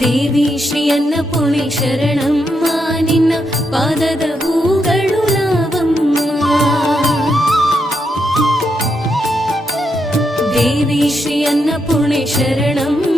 ದೇವಿ ಶ್ರೀ ಅನ್ನಪೂರ್ಣೆ ಶರಣಮ್ಮ, ನಿನ್ನ ಪಾದದ ಹೂಗಳು ನಾವಮ್ಮ. ದೇವಿ ಶ್ರೀ ಅನ್ನಪೂರ್ಣೆ ಶರಣಮ್ಮ,